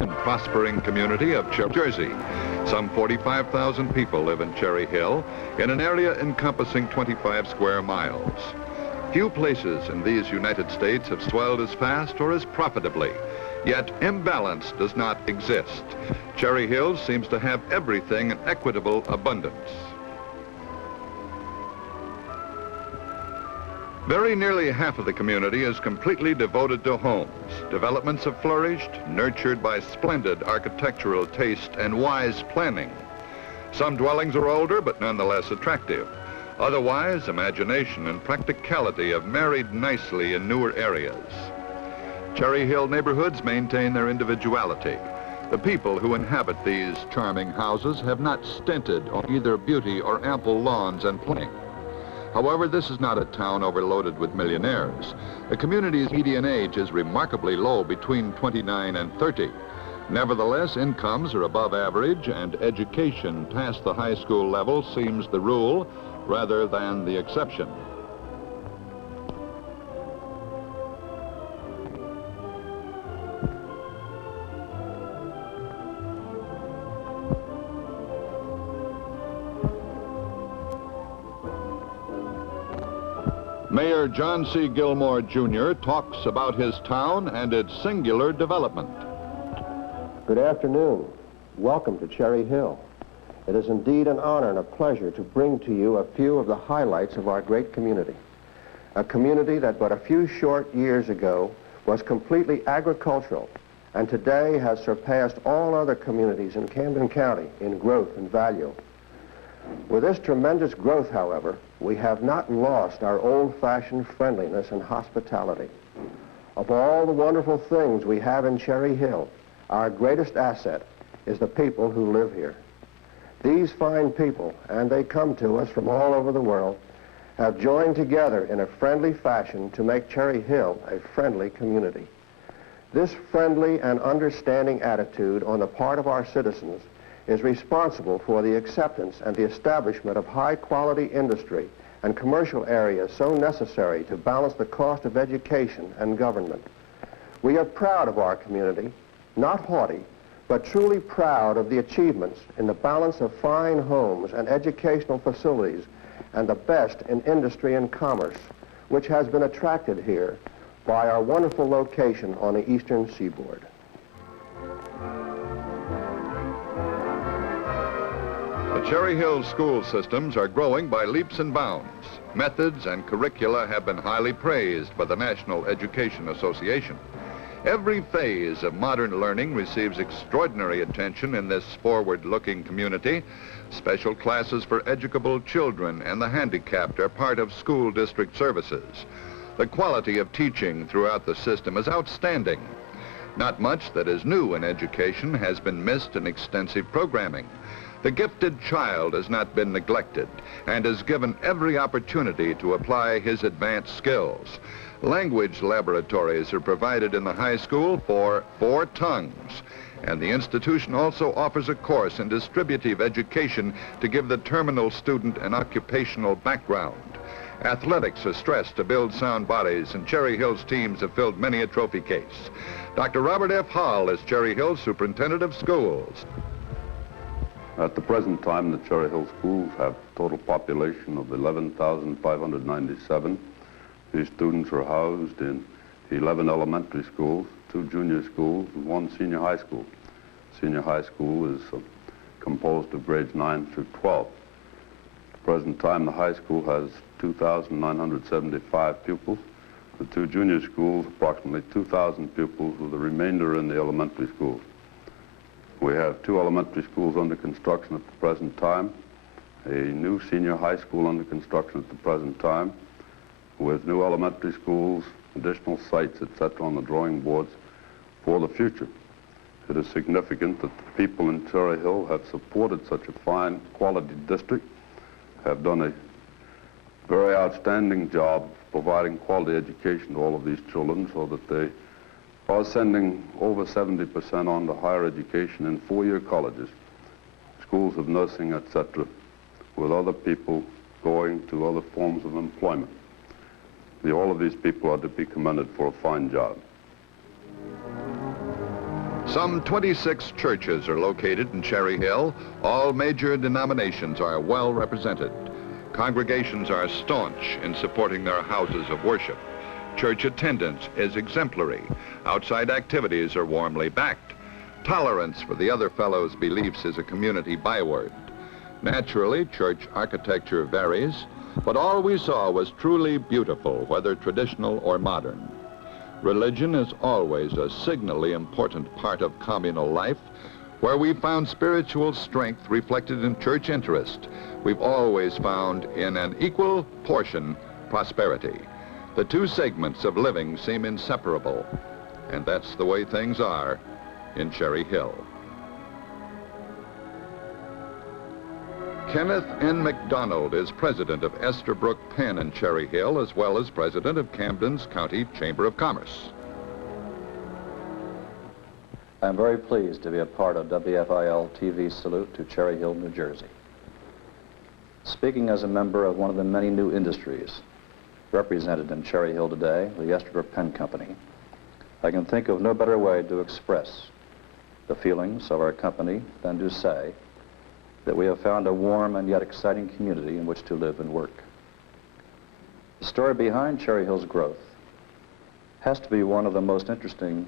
and prospering community of Jersey. Some 45,000 people live in Cherry Hill in an area encompassing 25 square miles. Few places in these United States have swelled as fast or as profitably, yet imbalance does not exist. Cherry Hill seems to have everything in equitable abundance. Very nearly half of the community is completely devoted to homes. Developments have flourished, nurtured by splendid architectural taste and wise planning. Some dwellings are older, but nonetheless attractive. Otherwise, imagination and practicality have married nicely in newer areas. Cherry Hill neighborhoods maintain their individuality. The people who inhabit these charming houses have not stinted on either beauty or ample lawns and playing. However, this is not a town overloaded with millionaires. The community's median age is remarkably low, between 29 and 30. Nevertheless, incomes are above average, and education past the high school level seems the rule rather than the exception. Mayor John C. Gilmore, Jr. talks about his town and its singular development. Good afternoon. Welcome to Cherry Hill. It is indeed an honor and a pleasure to bring to you a few of the highlights of our great community. A community that but a few short years ago was completely agricultural and today has surpassed all other communities in Camden County in growth and value. With this tremendous growth, however, we have not lost our old-fashioned friendliness and hospitality. Of all the wonderful things we have in Cherry Hill, our greatest asset is the people who live here. These fine people, and they come to us from all over the world, have joined together in a friendly fashion to make Cherry Hill a friendly community. This friendly and understanding attitude on the part of our citizens is responsible for the acceptance and the establishment of high-quality industry and commercial areas so necessary to balance the cost of education and government. We are proud of our community, not haughty, but truly proud of the achievements in the balance of fine homes and educational facilities and the best in industry and commerce, which has been attracted here by our wonderful location on the eastern seaboard. The Cherry Hill school systems are growing by leaps and bounds. Methods and curricula have been highly praised by the National Education Association. Every phase of modern learning receives extraordinary attention in this forward-looking community. Special classes for educable children and the handicapped are part of school district services. The quality of teaching throughout the system is outstanding. Not much that is new in education has been missed in extensive programming. The gifted child has not been neglected and is given every opportunity to apply his advanced skills. Language laboratories are provided in the high school for 4 tongues, and the institution also offers a course in distributive education to give the terminal student an occupational background. Athletics are stressed to build sound bodies, and Cherry Hill's teams have filled many a trophy case. Dr. Robert F. Hall is Cherry Hill's Superintendent of Schools. At the present time, the Cherry Hill schools have a total population of 11,597. These students are housed in 11 elementary schools, 2 junior schools, and 1 senior high school. Senior high school is composed of grades 9 through 12. At the present time, the high school has 2,975 pupils. The 2 junior schools, approximately 2,000 pupils, with the remainder in the elementary schools. We have 2 elementary schools under construction at the present time, a new senior high school under construction at the present time, with new elementary schools, additional sites, etc., on the drawing boards for the future. It is significant that the people in Cherry Hill have supported such a fine quality district, have done a very outstanding job providing quality education to all of these children, so that they are sending over 70% on to higher education in 4-year colleges, schools of nursing, etc., with other people going to other forms of employment. All of these people are to be commended for a fine job. Some 26 churches are located in Cherry Hill. All major denominations are well represented. Congregations are staunch in supporting their houses of worship. Church attendance is exemplary. Outside activities are warmly backed. Tolerance for the other fellow's beliefs is a community byword. Naturally, church architecture varies, but all we saw was truly beautiful, whether traditional or modern. Religion is always a signally important part of communal life, where we found spiritual strength reflected in church interest. We've always found in an equal portion prosperity. The two segments of living seem inseparable, and that's the way things are in Cherry Hill. Kenneth N. McDonald is president of Esterbrook Penn in Cherry Hill, as well as president of Camden's County Chamber of Commerce. I'm very pleased to be a part of WFIL TV Salute to Cherry Hill, New Jersey. Speaking as a member of one of the many new industries represented in Cherry Hill today, the Esterbrook Penn Company, I can think of no better way to express the feelings of our company than to say that we have found a warm and yet exciting community in which to live and work. The story behind Cherry Hill's growth has to be one of the most interesting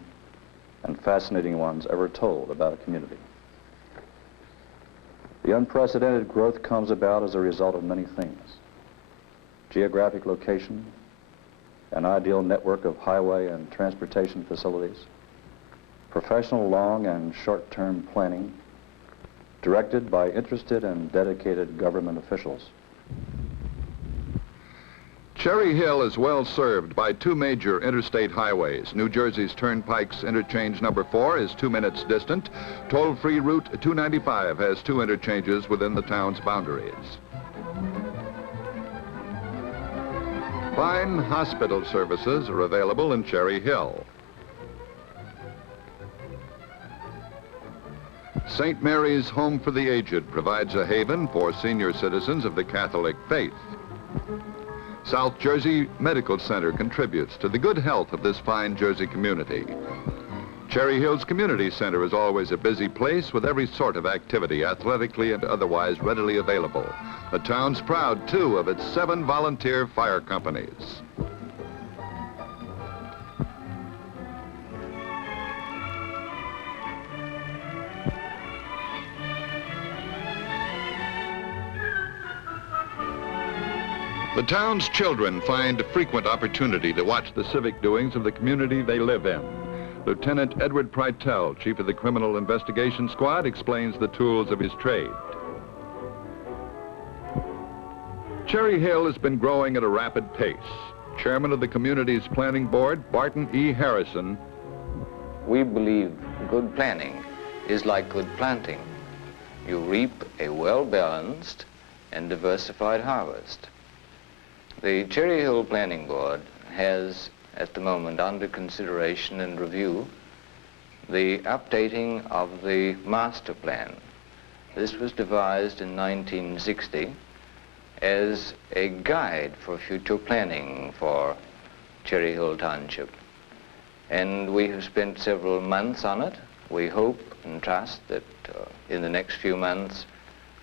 and fascinating ones ever told about a community. The unprecedented growth comes about as a result of many things. Geographic location, an ideal network of highway and transportation facilities, professional long and short-term planning, directed by interested and dedicated government officials. Cherry Hill is well served by two major interstate highways. New Jersey's Turnpike's interchange number 4 is 2 minutes distant. Toll-free Route 295 has 2 interchanges within the town's boundaries. Fine hospital services are available in Cherry Hill. St. Mary's Home for the Aged provides a haven for senior citizens of the Catholic faith. South Jersey Medical Center contributes to the good health of this fine Jersey community. Cherry Hill's Community Center is always a busy place with every sort of activity, athletically and otherwise, readily available. The town's proud, too, of its 7 volunteer fire companies. The town's children find frequent opportunity to watch the civic doings of the community they live in. Lieutenant Edward Prytell, chief of the Criminal Investigation Squad, explains the tools of his trade. Cherry Hill has been growing at a rapid pace. Chairman of the community's planning board, Barton E. Harrison. We believe good planning is like good planting. You reap a well-balanced and diversified harvest. The Cherry Hill Planning Board has, at the moment, under consideration and review, the updating of the master plan. This was devised in 1960 as a guide for future planning for Cherry Hill Township. And we have spent several months on it. We hope and trust that in the next few months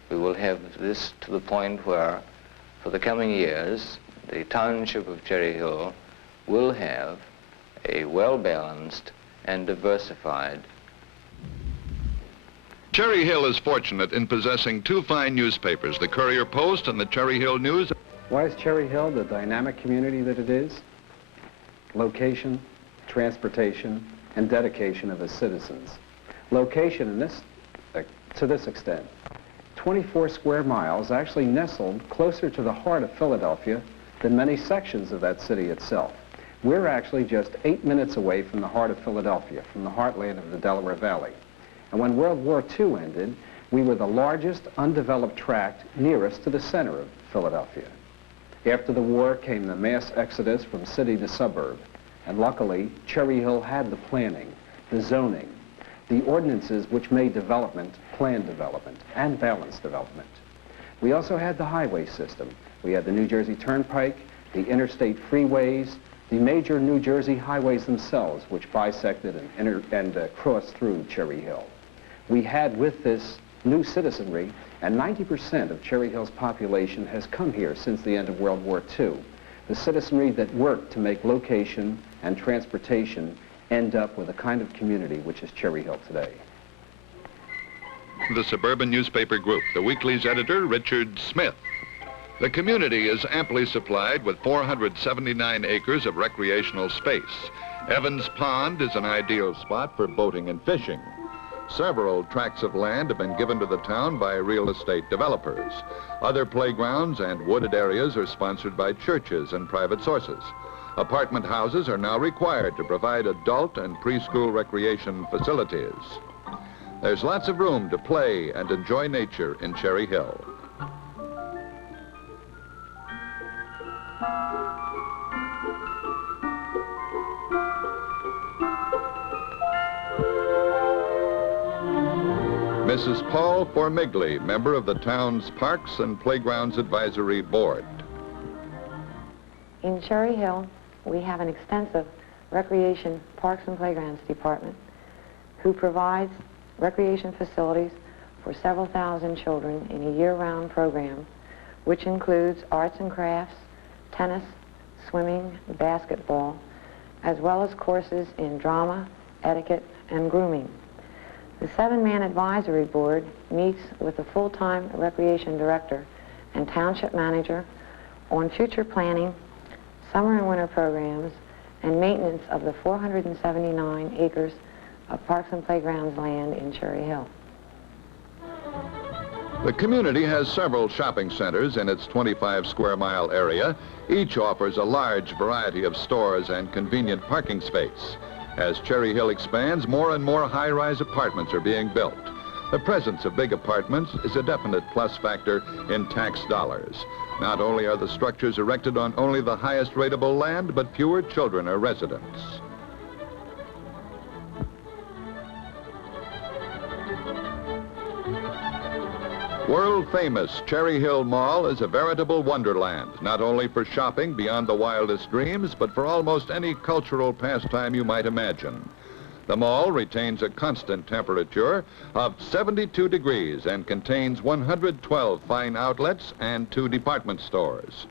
we will have this to the point where, for the coming years, the township of Cherry Hill will have a well-balanced and diversified. Cherry Hill is fortunate in possessing 2 fine newspapers, the Courier Post and the Cherry Hill News. Why is Cherry Hill the dynamic community that it is? Location, transportation, and dedication of its citizens. Location in this, to this extent, 24 square miles actually nestled closer to the heart of Philadelphia than many sections of that city itself. We're actually just 8 minutes away from the heart of Philadelphia, from the heartland of the Delaware Valley. And when World War II ended, we were the largest undeveloped tract nearest to the center of Philadelphia. After the war came the mass exodus from city to suburb, and luckily, Cherry Hill had the planning, the zoning, the ordinances which made development, planned development, and balanced development. We also had the highway system. We had the New Jersey Turnpike, the interstate freeways, the major New Jersey highways themselves, which bisected and crossed through Cherry Hill. We had with this new citizenry, and 90% of Cherry Hill's population has come here since the end of World War II. The citizenry that worked to make location and transportation end up with a kind of community which is Cherry Hill today. The suburban newspaper group, the weekly's editor, Richard Smith. The community is amply supplied with 479 acres of recreational space. Evans Pond is an ideal spot for boating and fishing. Several tracts of land have been given to the town by real estate developers. Other playgrounds and wooded areas are sponsored by churches and private sources. Apartment houses are now required to provide adult and preschool recreation facilities. There's lots of room to play and enjoy nature in Cherry Hill. Mrs. Paul Formigli, member of the town's Parks and Playgrounds Advisory Board. In Cherry Hill, we have an extensive recreation, parks and playgrounds department who provides recreation facilities for several thousand children in a year-round program, which includes arts and crafts, tennis, swimming, basketball, as well as courses in drama, etiquette, and grooming. The 7-man advisory board meets with the full-time recreation director and township manager on future planning, summer and winter programs, and maintenance of the 479 acres of parks and playgrounds land in Cherry Hill. The community has several shopping centers in its 25-square-mile area. Each offers a large variety of stores and convenient parking space. As Cherry Hill expands, more and more high-rise apartments are being built. The presence of big apartments is a definite plus factor in tax dollars. Not only are the structures erected on only the highest rateable land, but fewer children are residents. World-famous Cherry Hill Mall is a veritable wonderland, not only for shopping beyond the wildest dreams, but for almost any cultural pastime you might imagine. The mall retains a constant temperature of 72 degrees and contains 112 fine outlets and 2 department stores.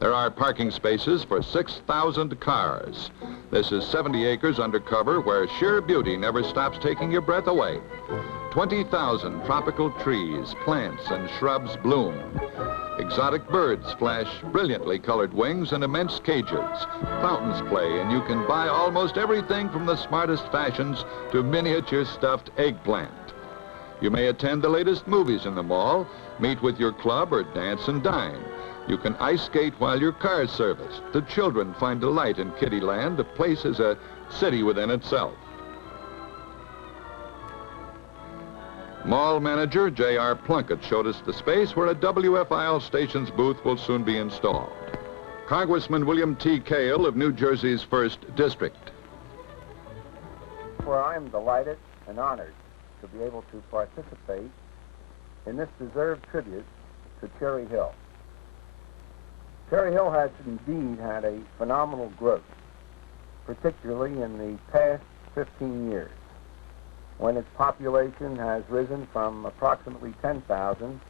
There are parking spaces for 6,000 cars. This is 70 acres under cover where sheer beauty never stops taking your breath away. 20,000 tropical trees, plants, and shrubs bloom. Exotic birds flash brilliantly colored wings in immense cages. Fountains play, and you can buy almost everything from the smartest fashions to miniature stuffed eggplant. You may attend the latest movies in the mall, meet with your club, or dance and dine. You can ice skate while your car's serviced. The children find delight in Kittyland. The place is a city within itself. Mall manager J.R. Plunkett showed us the space where a WFIL station's booth will soon be installed. Congressman William T. Cale of New Jersey's 1st District. Where I am delighted and honored to be able to participate in this deserved tribute to Cherry Hill. Cherry Hill has indeed had a phenomenal growth, particularly in the past 15 years, when its population has risen from approximately 10,000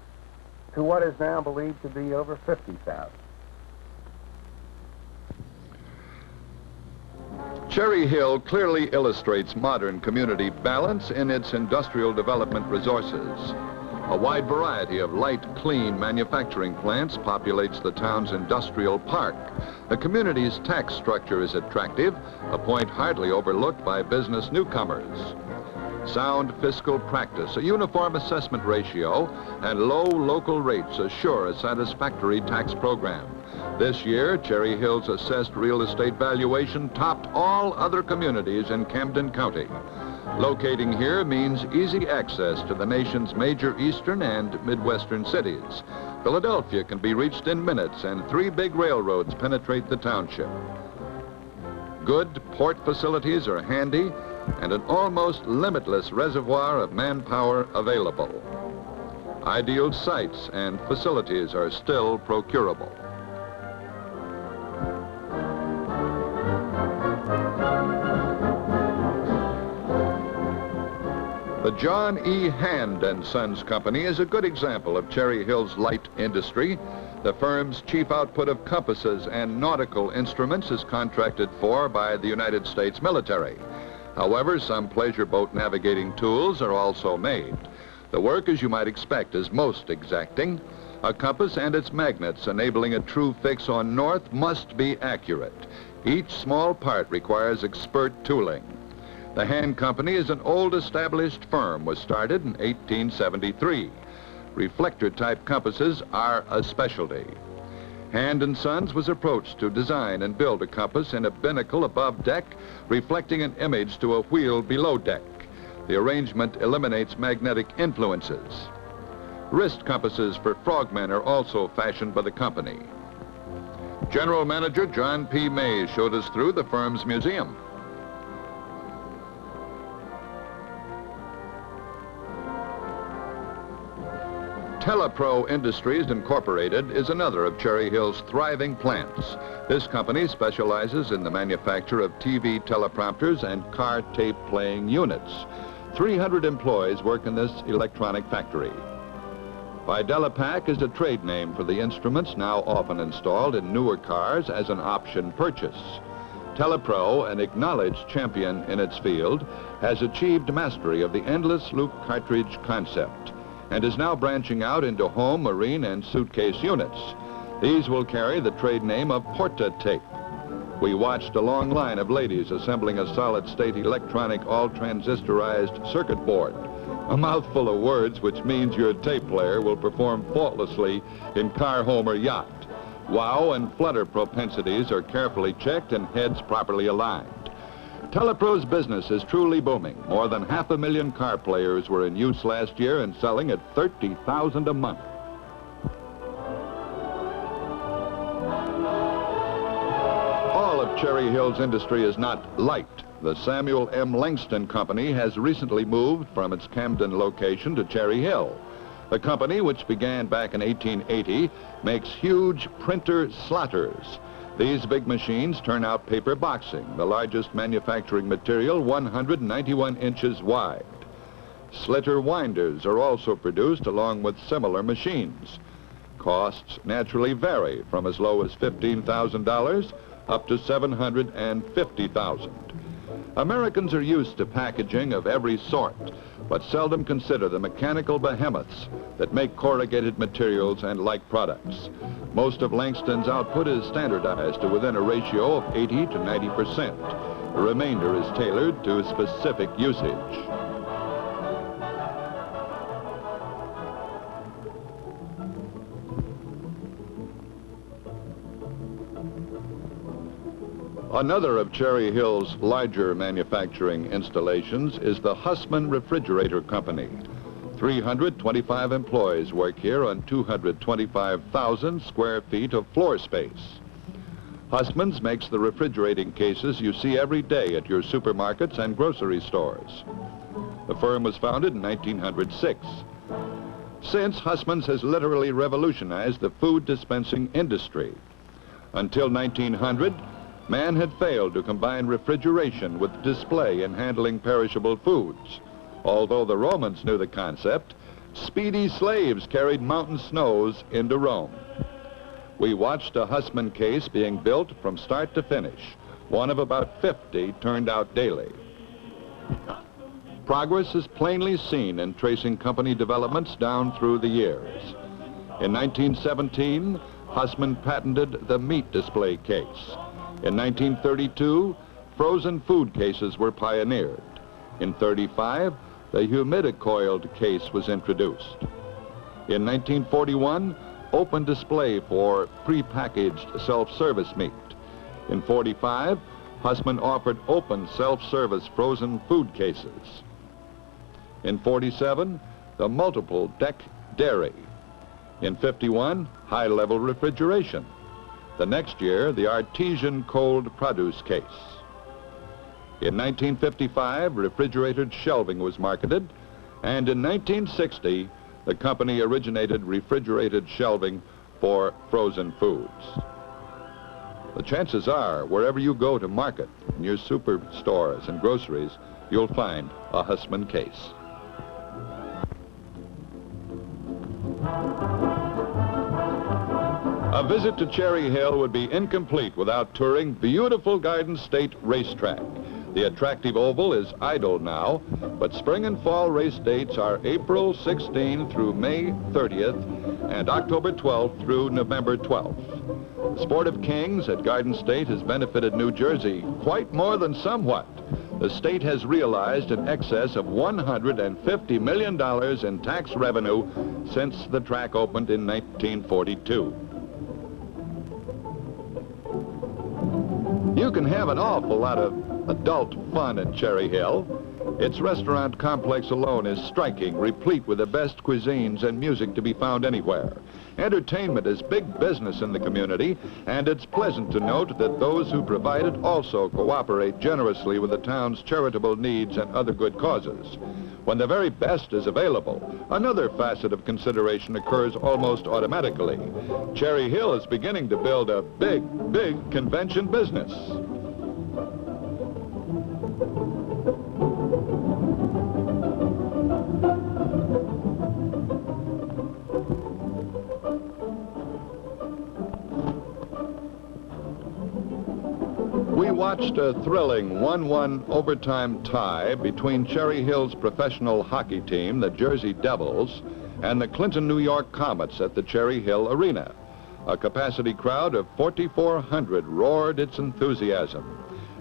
to what is now believed to be over 50,000. Cherry Hill clearly illustrates modern community balance in its industrial development resources. A wide variety of light, clean manufacturing plants populates the town's industrial park. The community's tax structure is attractive, a point hardly overlooked by business newcomers. Sound fiscal practice, a uniform assessment ratio, and low local rates assure a satisfactory tax program. This year, Cherry Hill's assessed real estate valuation topped all other communities in Camden County. Locating here means easy access to the nation's major eastern and midwestern cities. Philadelphia can be reached in minutes, and 3 big railroads penetrate the township. Good port facilities are handy, and an almost limitless reservoir of manpower available. Ideal sites and facilities are still procurable. The John E. Hand & Sons Company is a good example of Cherry Hill's light industry. The firm's chief output of compasses and nautical instruments is contracted for by the United States military. However, some pleasure boat navigating tools are also made. The work, as you might expect, is most exacting. A compass and its magnets enabling a true fix on north must be accurate. Each small part requires expert tooling. The Hand Company is an old established firm, was started in 1873. Reflector-type compasses are a specialty. Hand & Sons was approached to design and build a compass in a binnacle above deck, reflecting an image to a wheel below deck. The arrangement eliminates magnetic influences. Wrist compasses for frogmen are also fashioned by the company. General Manager John P. Mays showed us through the firm's museum. Telepro Industries Incorporated is another of Cherry Hill's thriving plants. This company specializes in the manufacture of TV teleprompters and car tape playing units. 300 employees work in this electronic factory. Videlapac is a trade name for the instruments now often installed in newer cars as an option purchase. Telepro, an acknowledged champion in its field, has achieved mastery of the endless loop cartridge concept and is now branching out into home, marine, and suitcase units. These will carry the trade name of Porta Tape. We watched a long line of ladies assembling a solid-state electronic all-transistorized circuit board. A mouthful of words which means your tape player will perform faultlessly in car, home, or yacht. Wow and flutter propensities are carefully checked and heads properly aligned. Telepro's business is truly booming. More than 500,000 car players were in use last year and selling at $30,000 a month. All of Cherry Hill's industry is not light. The Samuel M. Langston Company has recently moved from its Camden location to Cherry Hill. The company, which began back in 1880, makes huge printer slotters. These big machines turn out paper boxing, the largest manufacturing material 191 inches wide. Slitter winders are also produced along with similar machines. Costs naturally vary from as low as $15,000 up to $750,000. Americans are used to packaging of every sort, but seldom consider the mechanical behemoths that make corrugated materials and like products. Most of Langston's output is standardized to within a ratio of 80 to 90%. The remainder is tailored to specific usage. Another of Cherry Hill's larger manufacturing installations is the Hussman Refrigerator Company. 325 employees work here on 225,000 square feet of floor space. Hussman's makes the refrigerating cases you see every day at your supermarkets and grocery stores. The firm was founded in 1906. Since, Hussman's has literally revolutionized the food dispensing industry. Until 1900, man had failed to combine refrigeration with display and handling perishable foods. Although the Romans knew the concept, speedy slaves carried mountain snows into Rome. We watched a Hussman case being built from start to finish. One of about 50 turned out daily. Progress is plainly seen in tracing company developments down through the years. In 1917, Hussman patented the meat display case. In 1932, frozen food cases were pioneered. In 1935, the humidicoiled case was introduced. In 1941, open display for prepackaged self-service meat. In 1945, Hussman offered open self-service frozen food cases. In 1947, the multiple deck dairy. In 1951, high-level refrigeration. The next year, the artesian cold produce case. In 1955, refrigerated shelving was marketed, and in 1960, the company originated refrigerated shelving for frozen foods. The chances are, wherever you go to market, in your superstores and groceries, you'll find a Hussman case. A visit to Cherry Hill would be incomplete without touring beautiful Garden State Racetrack. The attractive oval is idle now, but spring and fall race dates are April 16 through May 30th and October 12th through November 12th. The Sport of Kings at Garden State has benefited New Jersey quite more than somewhat. The state has realized in excess of $150 million in tax revenue since the track opened in 1942. You can have an awful lot of adult fun at Cherry Hill. Its restaurant complex alone is striking, replete with the best cuisines and music to be found anywhere. Entertainment is big business in the community, and it's pleasant to note that those who provide it also cooperate generously with the town's charitable needs and other good causes. When the very best is available, another facet of consideration occurs almost automatically. Cherry Hill is beginning to build a big, big convention business. We watched a thrilling 1-1 overtime tie between Cherry Hill's professional hockey team, the Jersey Devils, and the Clinton, New York Comets at the Cherry Hill Arena. A capacity crowd of 4,400 roared its enthusiasm.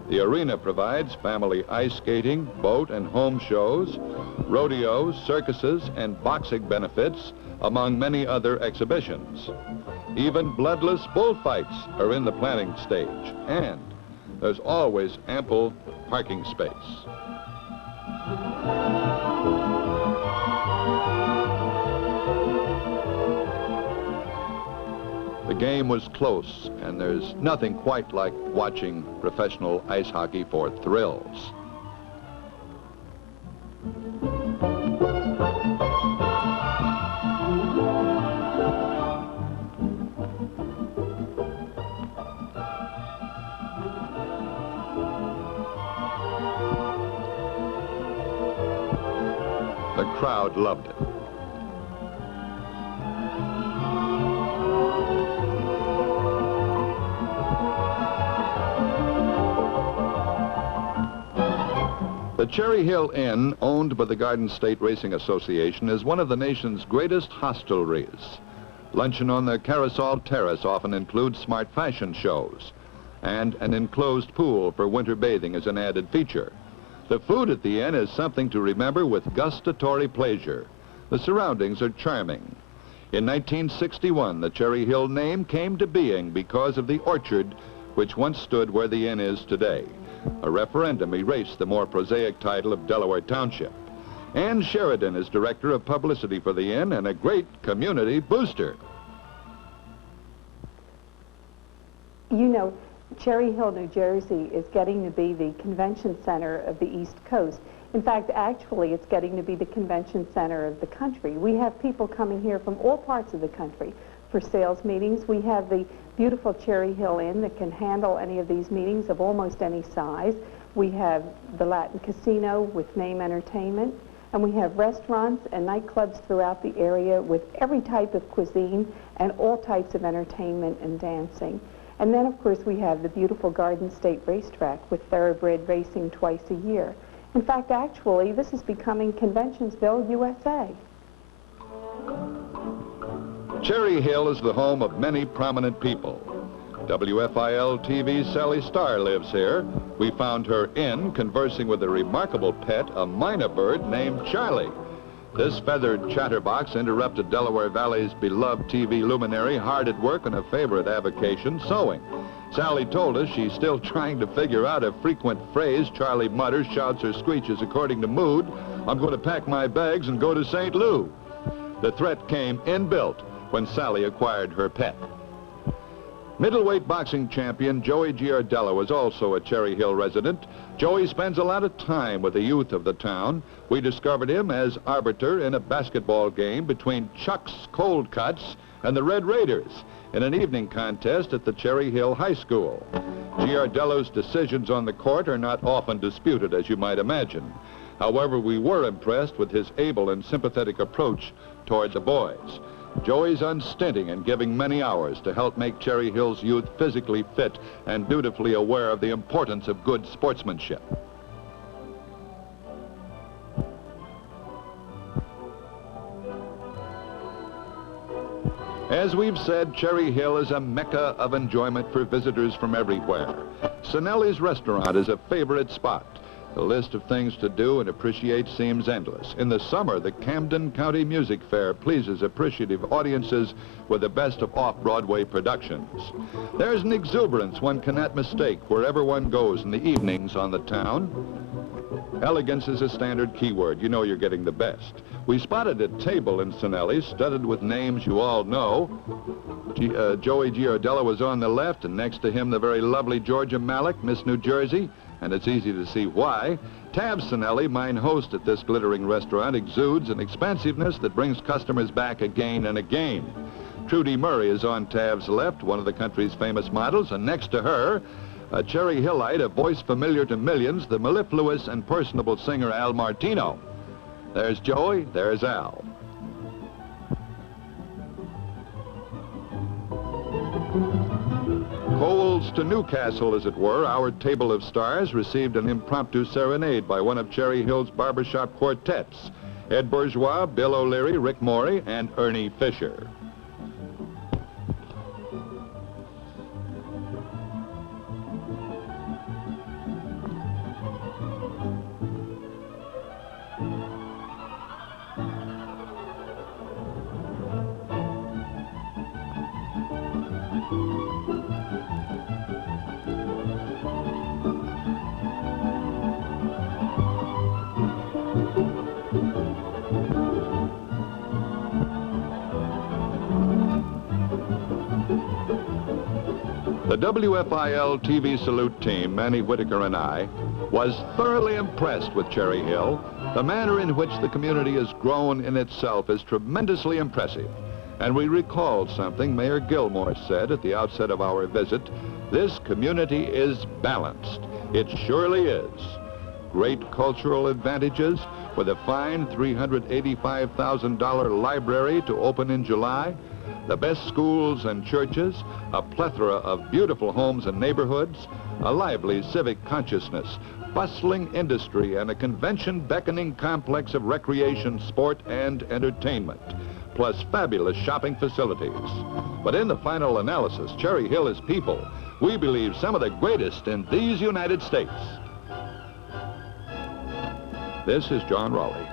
The arena provides family ice skating, boat and home shows, rodeos, circuses, and boxing benefits, among many other exhibitions. Even bloodless bullfights are in the planning stage, and there's always ample parking space. The game was close, and there's nothing quite like watching professional ice hockey for thrills. The crowd loved it. The Cherry Hill Inn, owned by the Garden State Racing Association, is one of the nation's greatest hostelries. Luncheon on the Carousel Terrace often includes smart fashion shows, and an enclosed pool for winter bathing is an added feature. The food at the inn is something to remember with gustatory pleasure. The surroundings are charming. In 1961, the Cherry Hill name came to being because of the orchard which once stood where the inn is today. A referendum erased the more prosaic title of Delaware Township. Ann Sheridan is director of publicity for the inn and a great community booster. You know, Cherry Hill, New Jersey is getting to be the convention center of the East Coast. In fact, actually, it's getting to be the convention center of the country. We have people coming here from all parts of the country for sales meetings. We have the beautiful Cherry Hill Inn that can handle any of these meetings of almost any size. We have the Latin Casino with Name Entertainment, and we have restaurants and nightclubs throughout the area with every type of cuisine and all types of entertainment and dancing. And then, of course, we have the beautiful Garden State Racetrack with thoroughbred racing twice a year. In fact, actually, this is becoming Conventionsville, USA. Cherry Hill is the home of many prominent people. WFIL-TV's Sally Starr lives here. We found her in conversing with a remarkable pet, a minor bird named Charlie. This feathered chatterbox interrupted Delaware Valley's beloved TV luminary hard at work on a favorite avocation, sewing. Sally told us she's still trying to figure out a frequent phrase Charlie mutters, shouts, or screeches according to mood. I'm going to pack my bags and go to St. Lou. The threat came inbuilt when Sally acquired her pet. Middleweight boxing champion Joey Giardello is also a Cherry Hill resident. Joey spends a lot of time with the youth of the town. We discovered him as arbiter in a basketball game between Chuck's Cold Cuts and the Red Raiders in an evening contest at the Cherry Hill High School. Giardello's decisions on the court are not often disputed, as you might imagine. However, we were impressed with his able and sympathetic approach toward the boys. Joey's unstinting in giving many hours to help make Cherry Hill's youth physically fit and dutifully aware of the importance of good sportsmanship. As we've said, Cherry Hill is a mecca of enjoyment for visitors from everywhere. Sinelli's restaurant is a favorite spot. The list of things to do and appreciate seems endless. In the summer, the Camden County Music Fair pleases appreciative audiences with the best of off-Broadway productions. There's an exuberance one cannot mistake wherever one goes in the evenings on the town. Elegance is a standard keyword. You know you're getting the best. We spotted a table in Sinelli's studded with names you all know. Joey Giardello was on the left, and next to him the very lovely Georgia Malik, Miss New Jersey, and it's easy to see why. Tab Sinelli, mine host at this glittering restaurant, exudes an expansiveness that brings customers back again and again. Trudy Murray is on Tab's left, one of the country's famous models, and next to her, a Cherry Hillite, a voice familiar to millions, the mellifluous and personable singer Al Martino. There's Joey, there's Al. Coals to Newcastle, as it were, our table of stars received an impromptu serenade by one of Cherry Hill's barbershop quartets, Ed Bourgeois, Bill O'Leary, Rick Morey, and Ernie Fisher. The WFIL TV Salute team, Manny Whitaker and I, was thoroughly impressed with Cherry Hill. The manner in which the community has grown in itself is tremendously impressive. And we recalled something Mayor Gilmore said at the outset of our visit: this community is balanced. It surely is. Great cultural advantages with a fine $385,000 library to open in July, the best schools and churches, a plethora of beautiful homes and neighborhoods, a lively civic consciousness, bustling industry, and a convention-beckoning complex of recreation, sport, and entertainment, plus fabulous shopping facilities. But in the final analysis, Cherry Hill is people, we believe, some of the greatest in these United States. This is John Raleigh.